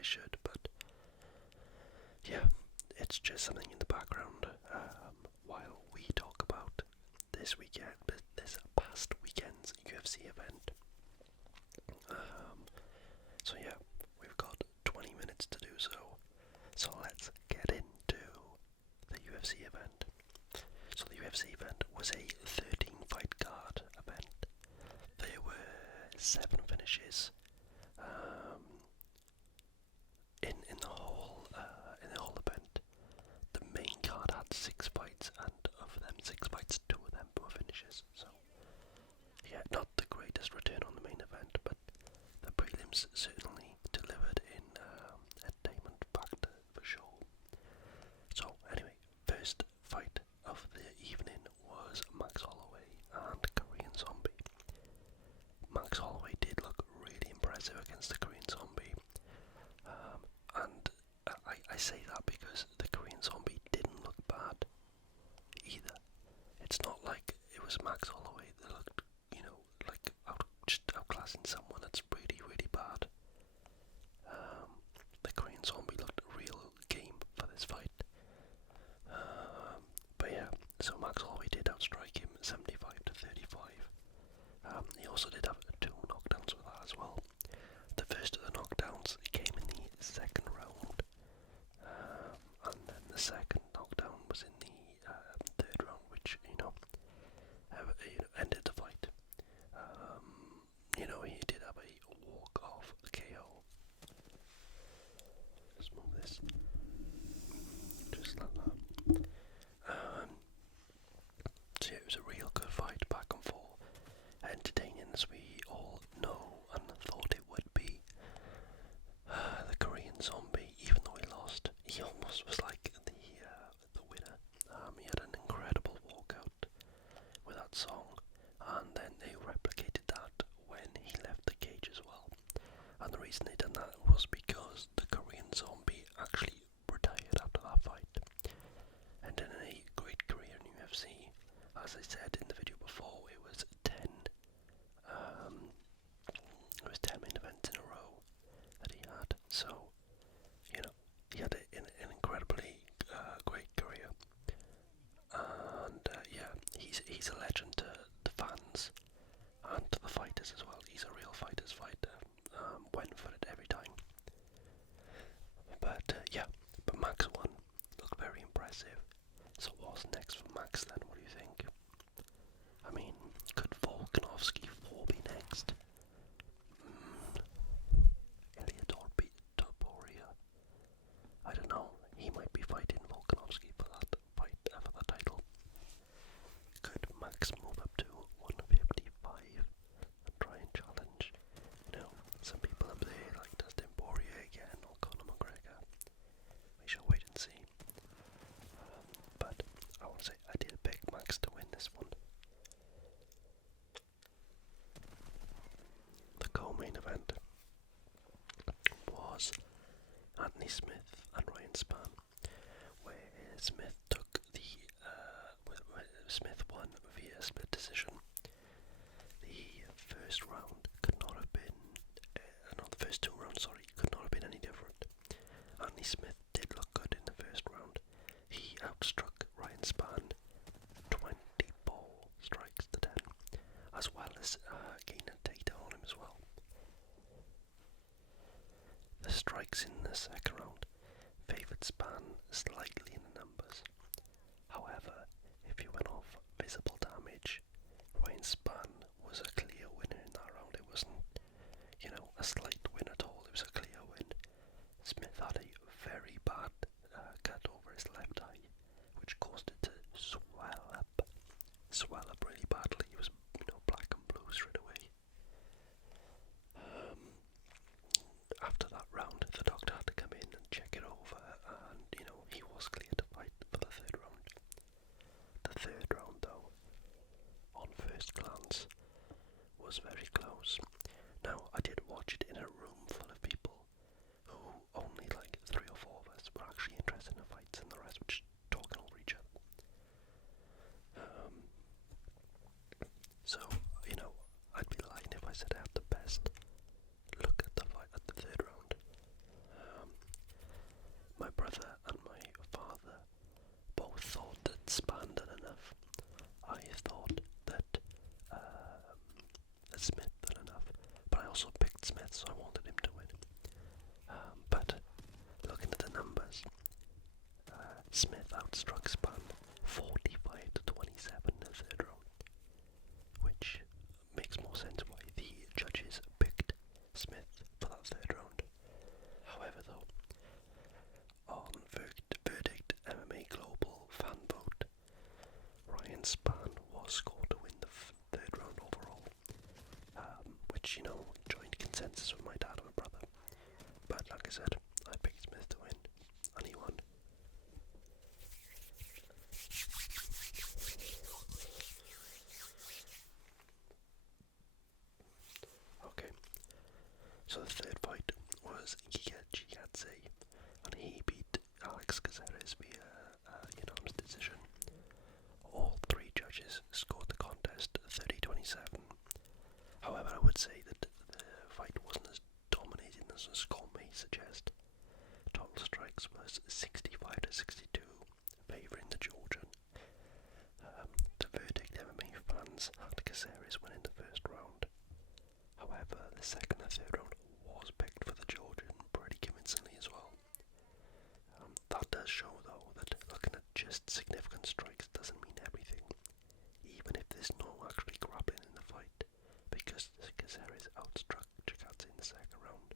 I should, but yeah, it's just something in the background while we talk about this past weekend's UFC event. So yeah, we've got 20 minutes to do so. So let's get into the UFC event. So the UFC event was a 13 fight card event. There were 7 finishes in the whole event. The main card had 6 fights, and of them 6 fights, 2 of them were finishes. So yeah, not the greatest return on the main event, but the prelims certainly delivered in entertainment factor for sure. So anyway, first fight of the evening was Max Holloway and Korean Zombie. Max Holloway did look really impressive against the Korean Zombie, and I say that because the Korean Zombie didn't look bad either. It's not like it was Max Holloway that looked, like just outclassing someone that's really, really bad. The Korean Zombie looked real game for this fight. But yeah, so Max Holloway did outstrike him 75 to 35. He also did have 2 knockdowns with that as well. The first of the knockdowns came in the second round, and then the second knockdown was in the third round, which ended the fight. He did have a walk-off KO. Let's move this just like that. So yeah, it was a real good fight, back and forth, entertaining as we all know and thought it would be. The Korean Zombie, even though he lost, he almost was like the winner. He had an incredible walkout with that song, and then they replicated that when he left the cage as well. And the reason they done that was because the Korean Zombie actually retired after that fight, and in a great career in UFC. As I said in the video before, it was 10 main events in a row that he had. So, he had an incredibly great career, and yeah, he's a legend to the fans and to the fighters as well. He's a real fighter's fighter. Went for it every time. But Max won. Looked very impressive. So what's next for Max then? What do you think? I mean, could Volkanovski 4 be next? Ilya Topuria? I don't know. He might be fighting Volkanovski for that fight, for the title. Could Max move up to 155 and try and challenge? Some people up there like Dustin Poirier again or Conor McGregor. We shall wait and see. But I want to say I did pick Max to win this one. The co-main event was Anthony Smith and Ryan Spann, where Smith Smith won via split decision. The first round could not have been, the first 2 rounds, could not have been any different. Anthony Smith did look good in the first round. He outstruck Ryan Spann 24 strikes to 10, as well as Gane a takedown on him as well. The strikes in the second round favoured Spann slightly in the numbers. However, if you went off visible damage, Ryan Spann was a clear winner in that round. It wasn't, a slight win at all. It was a clear win. Smith had a very bad cut over his left eye, which caused it to swell up really badly. He was, black and blue straight away. After that round, the doctor had to come in and check it over, and he was clear to fight for the third round. The third round, though, on first glance, was very close. Now, I did watch it in a room full of people who only like 3 or 4 of us were actually interested in the fights, and the rest were just talking over each other. So, I'd be lying if I said I had the best look at the fight at the third round. score to win the third round overall, which, you know, joint consensus with my dad and my brother. But like I said, I picked Smith to win, and he won. Okay, so the third fight was Gigatse, and he beat Alex Caceres via unanimous decision. All three judges scored the contest 30-27. However, I would say that the fight wasn't as dominating as the score may suggest. Total strikes was 65-62, favouring the Georgian. The verdict MMA fans had Caceres winning the first round. However, the second and third round was picked for the Georgian pretty convincingly as well. That does show, though, that looking at just significant strikes doesn't mean everything, even if there's no actually grappling in the fight, because Caceres outstruck Gigatse in the second round.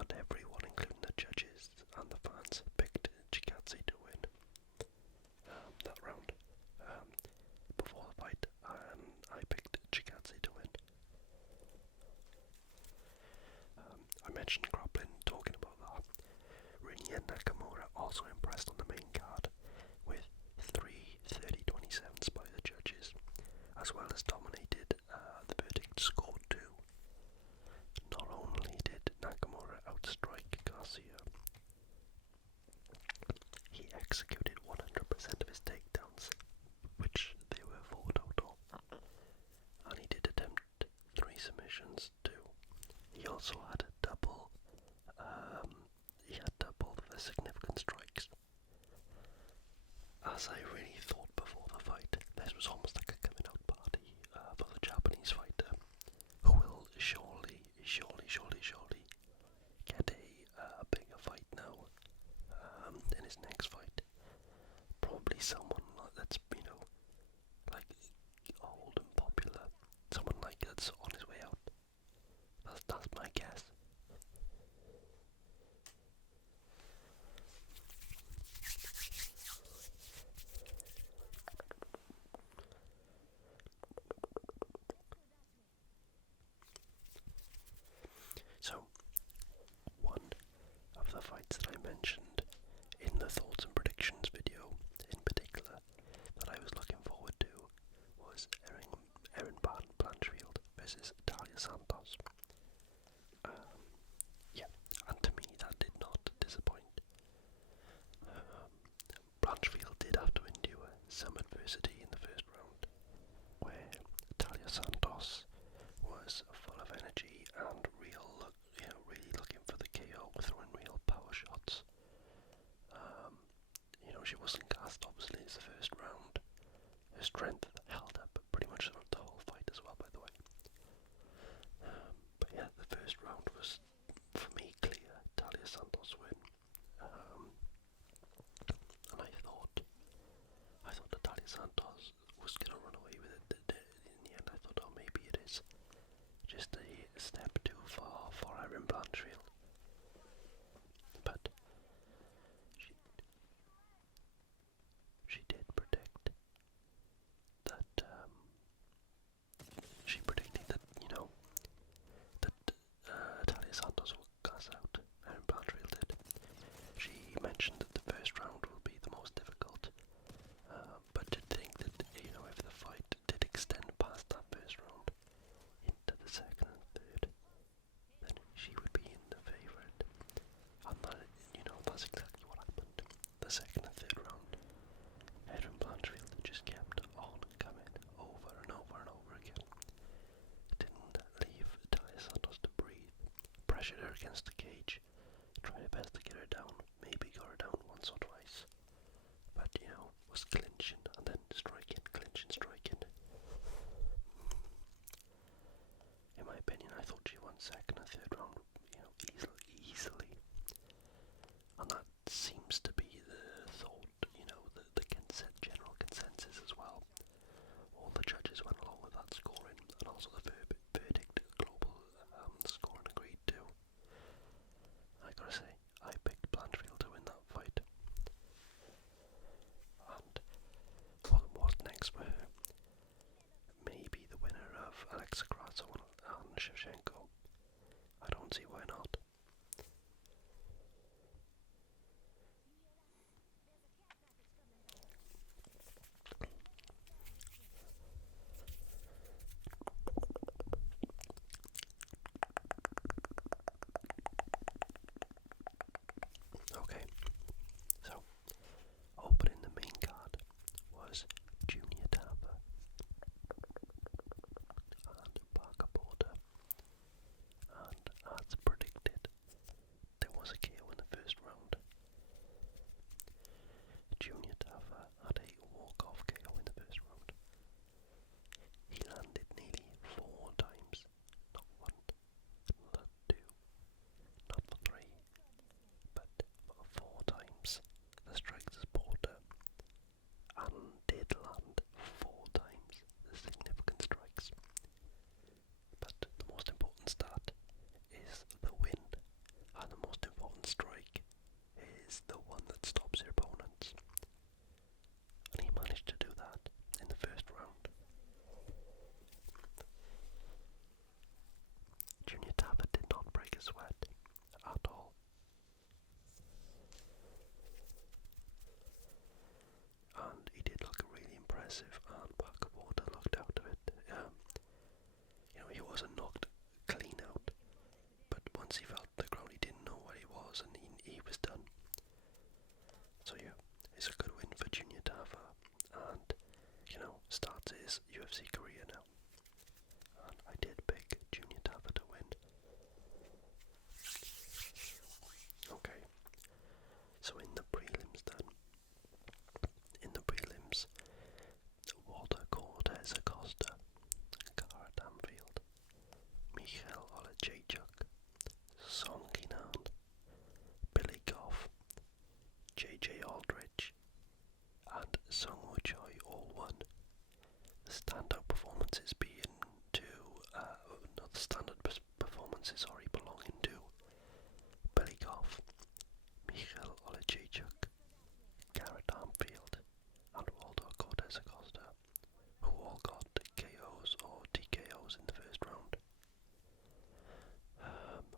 And everyone, including the judges and the fans, picked Gigatse to win that round. Before the fight, I picked Gigatse to win. I mentioned grappling, talking about that. Rinya Nakamura also impressed on the main card with 3 30-27s by the judges, as well as dominated the verdict scored 2. Not only did Nakamura outstrike Garcia, he executed 100% of his takedowns, which they were 4 total, and he did attempt 3 submissions too. He also had double the significant strikes. As I really thought before the fight, this was almost like a coming out party for the Japanese fighter, who will surely get a bigger fight now in his next fight. Probably someone that's, you know, like old and popular, someone like that's on his way out. That's my guess. So, one of the fights that I mentioned in the thoughts and predictions video, in particular, that I was looking forward to, was Erin Blanchfield versus Talia Santos. And to me that did not disappoint. Blanchfield did have to endure some adversity in the first round, where Talia Santos was full of energy and really looking for the KO, throwing real power shots. She wasn't gassed, obviously, as the first round. Her strength held up pretty much throughout the whole fight as well, by the way. But yeah, the first round was, for me, clear. Talia Santos win. And I thought that Talia Santos was going to run away with it. In the end, I thought, oh, maybe it is just a step too far for Erin Blanchfield. But she did predict that, she predicted that, Talia Santos will gas out. Erin Blanchfield did. She mentioned that the first round will be the most difficult, but to think that, if the fight did extend past that first round into the second and third, then she would be in the once he felt the ground, he didn't know where he was, and he was done. So yeah, it's a good win for Junior Tafa, and starts his UFC career now. And I did pick Junior Tafa to win. Okay, so in the prelims then, Waldo Cortes-Acosta, Cara Danfield, Michael Olejniczuk, Song Kinan, Billy Goff, JJ Aldrich, and Sung Woo Choi all won. The standout performances belonging to Billy Goff, Michael Olejniczuk, Cara Danfield, and Waldo Cortes-Acosta, who all got KOs or TKOs in the first round.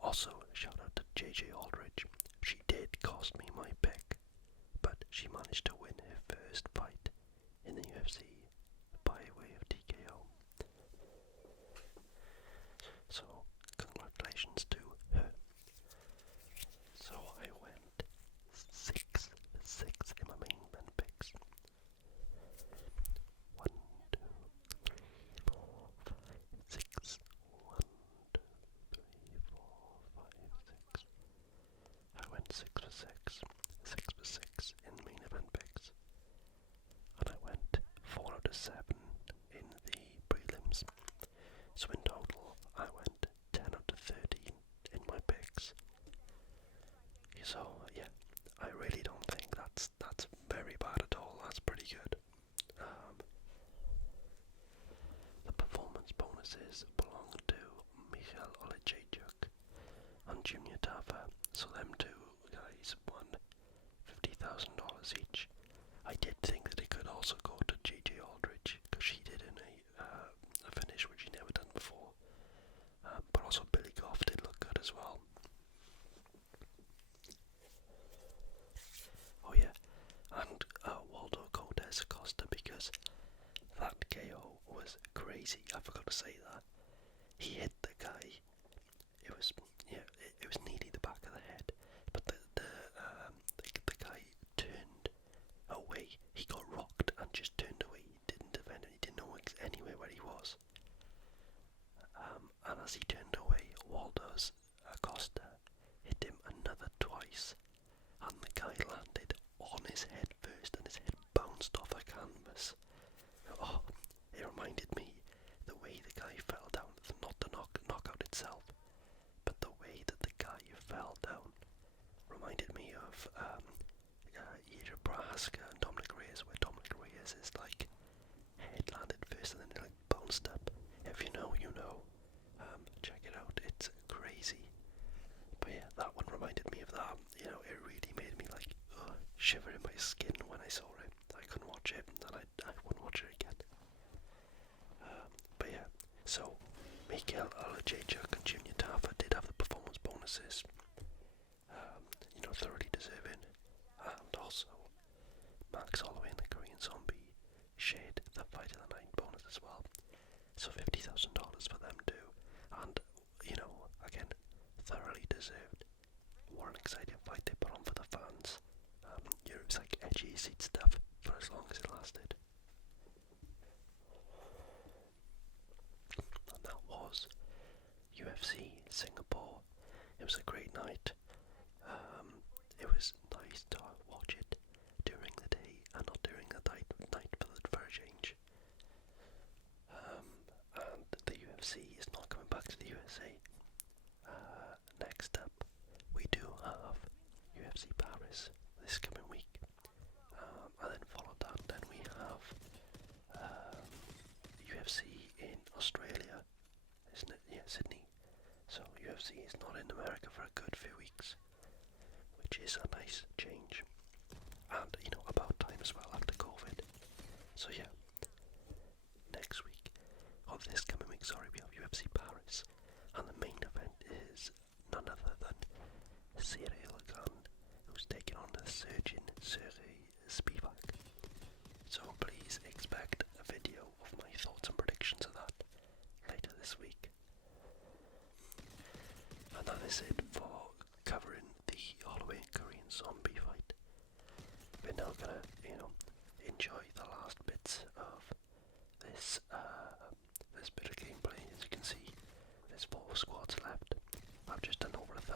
Also, shout out to JJ Aldrich. She did cost me my pick, but she managed to win her first fight in the UFC by way of TKO. So, congratulations to her. So I went 6 for 6 in my main event picks. 1, 2, 3, 4, 5, 6. 1, 2, 3, 4, 5, 6. I went 6 for 6. 6 for 6 in main event picks. And I went 4 out of 7 in the prelims. So in total, I went 10 out of 13 in my picks. So yeah, I really don't think that's very bad at all. That's pretty good. The performance bonuses belong to Michael Olejniczuk and Junior Tafa. So them two guys won $50,000 each. I did think that it could also go to JJ Aldrich, because she did in a finish which she never done before. But also Billy Goff did look good as well. Oh yeah, and Waldo Cortes-Acosta, because that KO was crazy. I forgot to say that. He hit the guy. It was nearly the back of the head, but the guy turned away. He got rocked and just turned away. He didn't defend it. He didn't know anywhere where he was. And as he turned away, Waldo's Acosta hit him another twice, and the guy landed on his head first, and his head bounced off the canvas. Oh, it reminded me the way the guy fell down, not the knockout itself, but the way that the guy fell down reminded me of Nebraska and Dominic Reyes, where Dominic Reyes is like head landed first and then it like bounced up. If you know, you know. Check it out, it's crazy. But yeah, that one reminded me of that. It really made me like shiver in my skin when I saw it. I couldn't watch it, and I wouldn't watch it again. But yeah, so Michael Olejniczuk and Junior Tafa did have the performance bonuses. Thoroughly deserving. And also, Max Holloway and the Korean Zombie shared the Fight of the Night bonus as well. So $50,000 for them too. And, again, thoroughly deserved. What an exciting fight they put on for the fans. It was like edgy seat stuff for as long as it lasted. And that was UFC Singapore. It was a great night. It was nice to watch it during the day and not during the night for a change. And the UFC is not coming back to the USA. Next up, we do have UFC Paris this coming week. And then followed that, then we have UFC in Australia, isn't it? Yeah, Sydney. So UFC is not in America for a good few weeks, which is a nice change. And, about time as well after COVID. So yeah, next week, or this coming week, we have UFC Paris. And the main event is none other than Gane, who's taking on the surgeon Spivac. So please expect a video of my thoughts and predictions of that later this week. And that is it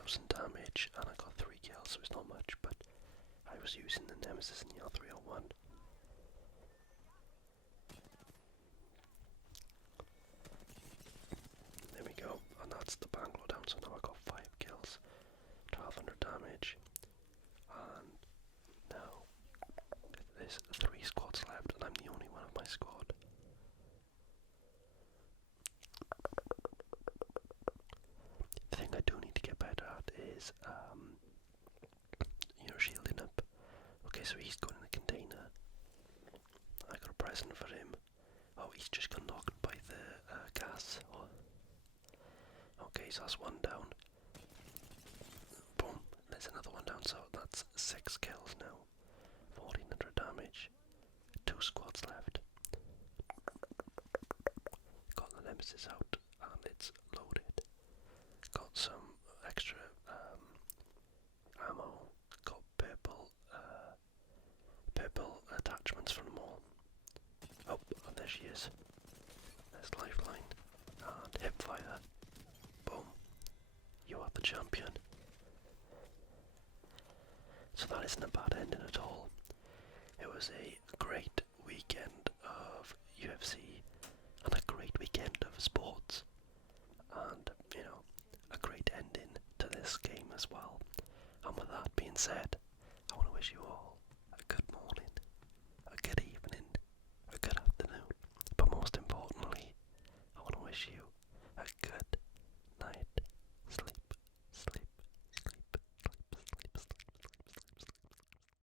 1000 damage and I got 3 kills, so it's not much, but I was using the Nemesis in the R301. There we go, and that's the Bangalore down, so now I got 5 kills, 1200 damage, and now there's 3 squads left, and I'm the only one of my squad. The thing I do need to get better at is, shielding up. Okay, so he's going in the container. I got a present for him. Oh, he's just got knocked by the gas. Oh. Okay, so that's 1 down. Boom, there's another 1 down, so that's 6 kills now. 1400 damage. 2 squads left. Got the Nemesis out, and it's loaded. Got some extra ammo. Got purple attachments from them all. Oh, and there she is. There's lifeline and hipfire. Boom. You are the champion. So that isn't a bad ending at all. It was a great weekend of UFC and a great weekend of sports. And, a great ending to this game as well. And with that being said, I want to wish you all